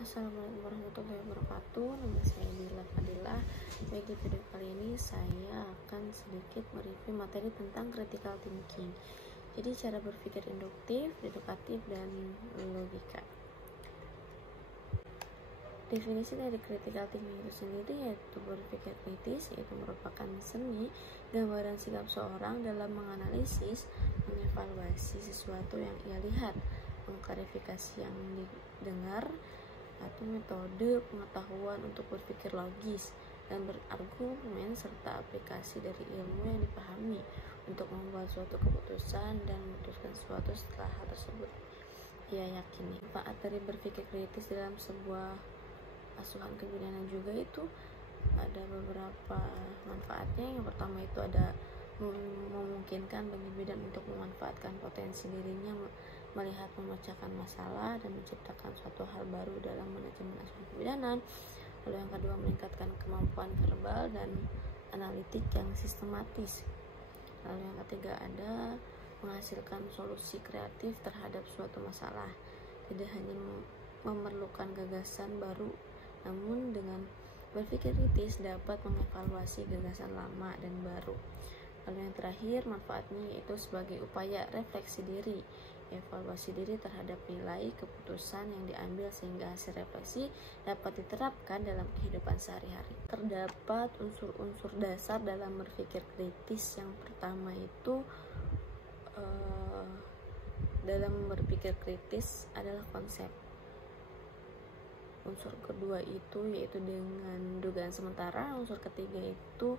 Assalamualaikum warahmatullahi wabarakatuh. Nama saya Dila Fadila. Bagi video kali ini saya akan sedikit mereview materi tentang critical thinking. Jadi cara berpikir induktif, deduktif, dan logika. Definisi dari critical thinking itu sendiri yaitu berpikir kritis, yaitu merupakan seni gambaran sikap seorang dalam menganalisis, mengevaluasi sesuatu yang ia lihat, mengklarifikasi yang didengar, atau metode pengetahuan untuk berpikir logis dan berargumen serta aplikasi dari ilmu yang dipahami untuk membuat suatu keputusan dan memutuskan sesuatu setelah hal tersebut ia yakini. Manfaat dari berpikir kritis dalam sebuah asuhan kebidanan juga itu ada beberapa manfaatnya. Yang pertama itu ada memungkinkan bagi bidan untuk memanfaatkan potensi dirinya melihat memecahkan masalah dan menciptakan suatu hal baru dalam manajemen asuhan kebidanan. Lalu yang kedua, meningkatkan kemampuan verbal dan analitik yang sistematis. Lalu yang ketiga ada menghasilkan solusi kreatif terhadap suatu masalah, tidak hanya memerlukan gagasan baru, namun dengan berpikir kritis dapat mengevaluasi gagasan lama dan baru. Lalu yang terakhir, manfaatnya yaitu sebagai upaya refleksi diri, evaluasi diri terhadap nilai keputusan yang diambil sehingga hasil refleksi dapat diterapkan dalam kehidupan sehari-hari. Terdapat unsur-unsur dasar dalam berpikir kritis. Yang pertama itu dalam berpikir kritis adalah konsep. Unsur kedua itu yaitu dengan dugaan sementara. Unsur ketiga itu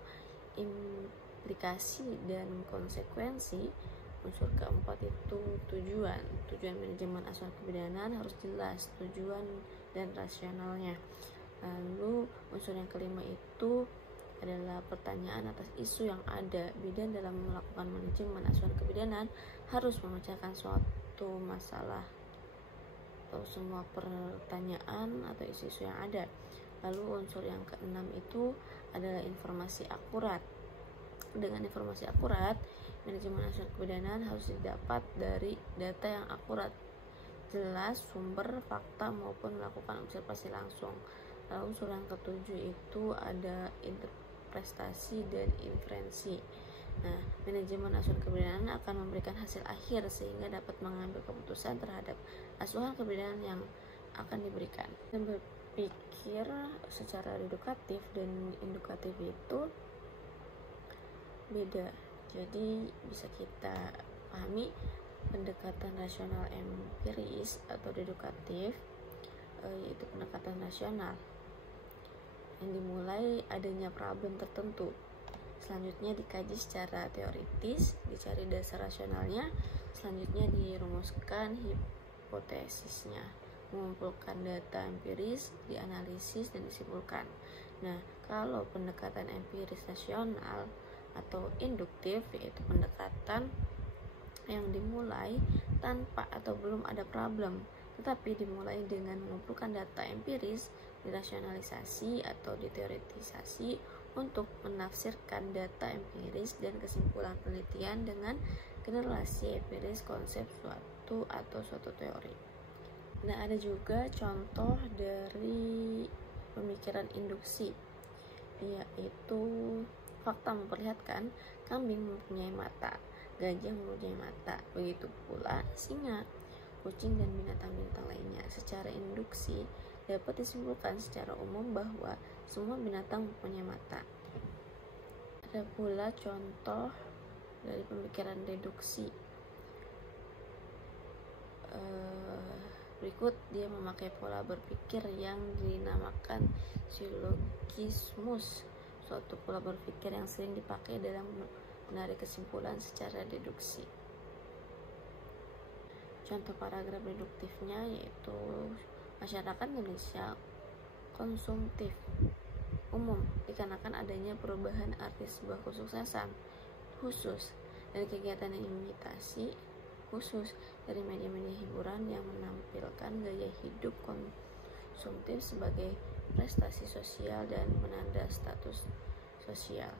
implikasi dan konsekuensi. Unsur keempat itu tujuan manajemen asuhan kebidanan harus jelas tujuan dan rasionalnya. Lalu unsur yang kelima itu adalah pertanyaan atas isu yang ada. Bidan dalam melakukan manajemen asuhan kebidanan harus memecahkan suatu masalah atau semua pertanyaan atau isu-isu yang ada. Lalu unsur yang keenam itu adalah informasi akurat. Dengan informasi akurat, manajemen asuhan kebidanan harus didapat dari data yang akurat, jelas sumber fakta maupun melakukan observasi langsung. Lalu unsur yang ketujuh itu ada interpretasi dan inferensi. Nah, manajemen asuhan kebidanan akan memberikan hasil akhir sehingga dapat mengambil keputusan terhadap asuhan kebidanan yang akan diberikan. Dan berpikir secara deduktif dan induktif itu beda. Jadi bisa kita pahami pendekatan rasional empiris atau deduktif yaitu pendekatan rasional yang dimulai adanya problem tertentu, selanjutnya dikaji secara teoritis, dicari dasar rasionalnya, selanjutnya dirumuskan hipotesisnya, mengumpulkan data empiris, dianalisis dan disimpulkan. Nah, kalau pendekatan empiris rasional atau induktif yaitu pendekatan yang dimulai tanpa atau belum ada problem, tetapi dimulai dengan mengumpulkan data empiris, dirasionalisasi atau diteoretisasi untuk menafsirkan data empiris dan kesimpulan penelitian dengan generasi empiris konsep suatu atau suatu teori. Nah, ada juga contoh dari pemikiran induksi, yaitu fakta memperlihatkan kambing mempunyai mata, gajah mempunyai mata, begitu pula singa, kucing, dan binatang-binatang lainnya. Secara induksi dapat disimpulkan secara umum bahwa semua binatang mempunyai mata. Ada pula contoh dari pemikiran deduksi. Berikut dia memakai pola berpikir yang dinamakan silogismus, suatu pola berpikir yang sering dipakai dalam menarik kesimpulan secara deduksi. Contoh paragraf deduktifnya yaitu masyarakat Indonesia konsumtif umum dikarenakan adanya perubahan arti sebuah kesuksesan khusus dari kegiatan yang imitasi khusus dari media-media hiburan yang menampilkan gaya hidup konsumtif sebagai prestasi sosial dan menanda status sosial.